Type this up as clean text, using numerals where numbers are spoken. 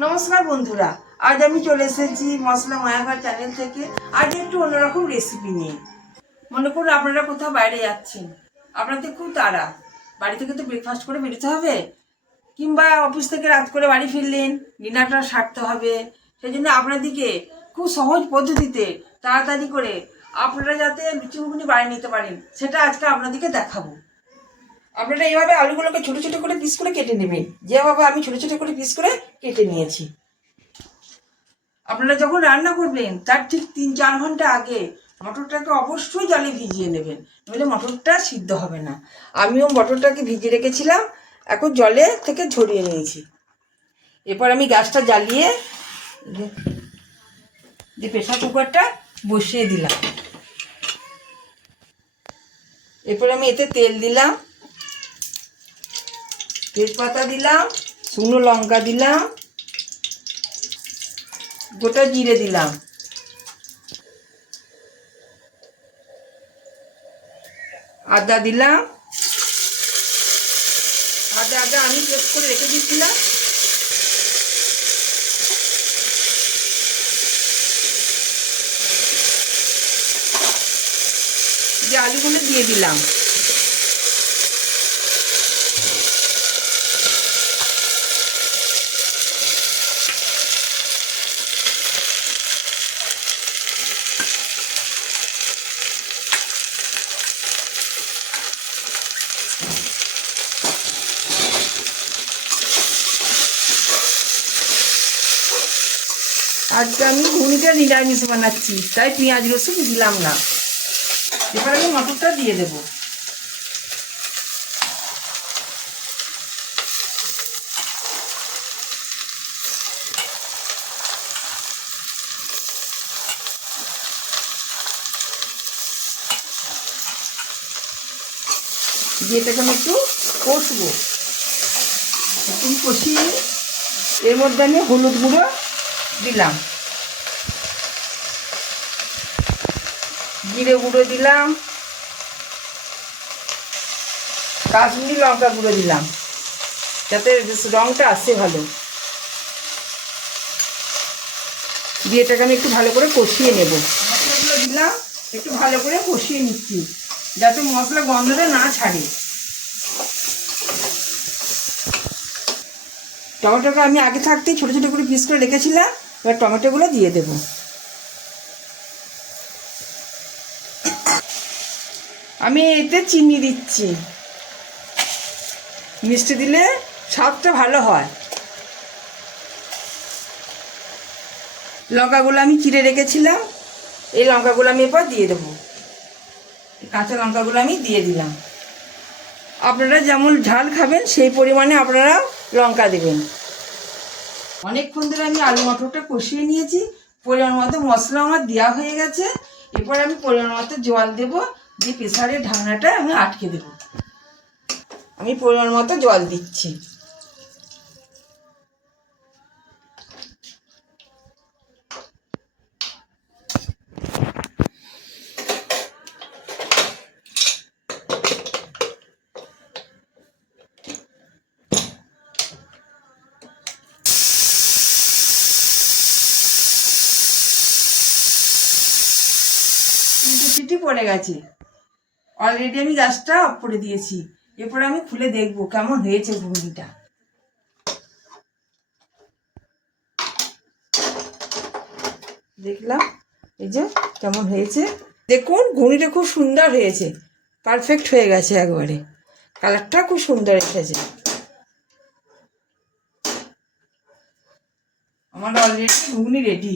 নমস্কার বন্ধুরা, আজ আমি চলে এসেছি মশলা মায়াঘর চ্যানেল থেকে। আজ একটু অন্যরকম রেসিপি নিয়ে। মনে করুন আপনারা কোথাও বাইরে যাচ্ছেন, আপনাদের খুব তাড়া, বাড়ি থেকে তো ব্রেকফাস্ট করে বেরোতে হবে, কিংবা অফিস থেকে রাত করে বাড়ি ফিরলেন, ডিনারটা সারতে হবে। সেই জন্য আপনাদেরকে খুব সহজ পদ্ধতিতে তাড়াতাড়ি করে আপনারা যাতে লুচি ঘুগনি বানিয়ে নিতে পারেন, সেটা আজকে আপনাদেরকে দেখাবো। আপনারা এইভাবে আলুগুলোকে ছোটো ছোটো করে পিস করে কেটে নেবেন, যেভাবে আমি ছোটো ছোটো করে পিস করে কেটে নিয়েছি। আপনারা যখন রান্না করবেন তার ঠিক 3-4 ঘন্টা আগে মটরটাকে অবশ্যই জলে ভিজিয়ে নেবেন, নইলে মটরটা সিদ্ধ হবে না। আমিও মটরটাকে ভিজিয়ে রেখেছিলাম, এখন জলে থেকে ঝরিয়ে নিয়েছি। এরপর আমি গ্যাসটা জ্বালিয়ে যে প্রেসার কুকারটা বসিয়ে দিলাম। এরপর আমি এতে তেল দিলাম, তেজপাতা দিলাম, শুকনো লঙ্কা দিলাম, গোটা জিরে দিলাম, আদা দিলাম। আদা আমি পেস্ট করে রেখে দিয়েছিলাম। যে আলুগুলো দিয়ে দিলাম। আজকে আমি ঘুগনিটা নিরামিষ বানাচ্ছি, তাই পেঁয়াজ রসুন দিলাম না। এবার আমি মটরটা দিয়ে দেবো। দিয়ে এটাকে আমি একটু কষবো, একটু কষিয়ে এর মধ্যে আমি হলুদ গুঁড়ো দিলাম, জিরে গুঁড়ো দিলাম, কাশ্মীরি লঙ্কা গুঁড়ো দিলাম, যাতে রঙটা আসে ভালো। দিয়ে এটাকে আমি একটু ভালো করে কষিয়ে নেব। মশলাগুলো দিলাম, একটু ভালো করে কষিয়ে নিচ্ছি যাতে মশলা গন্ধটা না ছাড়ে। টমেটোকে আমি আগে থাকতেই ছোটো ছোটো করে পিস করে রেখেছিলাম, এবার টমেটোগুলো দিয়ে দেব। আমি এতে চিনি দিচ্ছি, মিষ্টি দিলে স্বাদটা ভালো হয়। লঙ্কাগুলো আমি চিড়ে রেখেছিলাম, এই লঙ্কাগুলো আমি এরপর দিয়ে দেবো। কাঁচা লঙ্কাগুলো আমি দিয়ে দিলাম। আপনারা যেমন ঝাল খাবেন সেই পরিমাণে আপনারা লঙ্কা দেবেন। অনেকক্ষণ ধরে আমি আলু মটরটা কষিয়ে নিয়েছি, পরিমাণ মতো মশলা আমার দেওয়া হয়ে গেছে। এরপর আমি পরিমাণ মতো জল দেবো, দিয়ে প্রেসারের ঢাকনাটা আমি আটকে দেবো। আমি পরিমাণ মতো জল দিচ্ছি। সিটি পড়ে গেছে, অলরেডি আমি গ্যাসটা অফ করে দিয়েছি। এরপরে আমি খুলে দেখবো কেমন হয়েছে ঘুগনিটা। দেখলাম, এই যে কেমন হয়েছে দেখুন। ঘুগনিটা খুব সুন্দর হয়েছে, পারফেক্ট হয়ে গেছে একবারে, কালারটা খুব সুন্দর এসেছে। আমার অলরেডি ঘুগনি রেডি।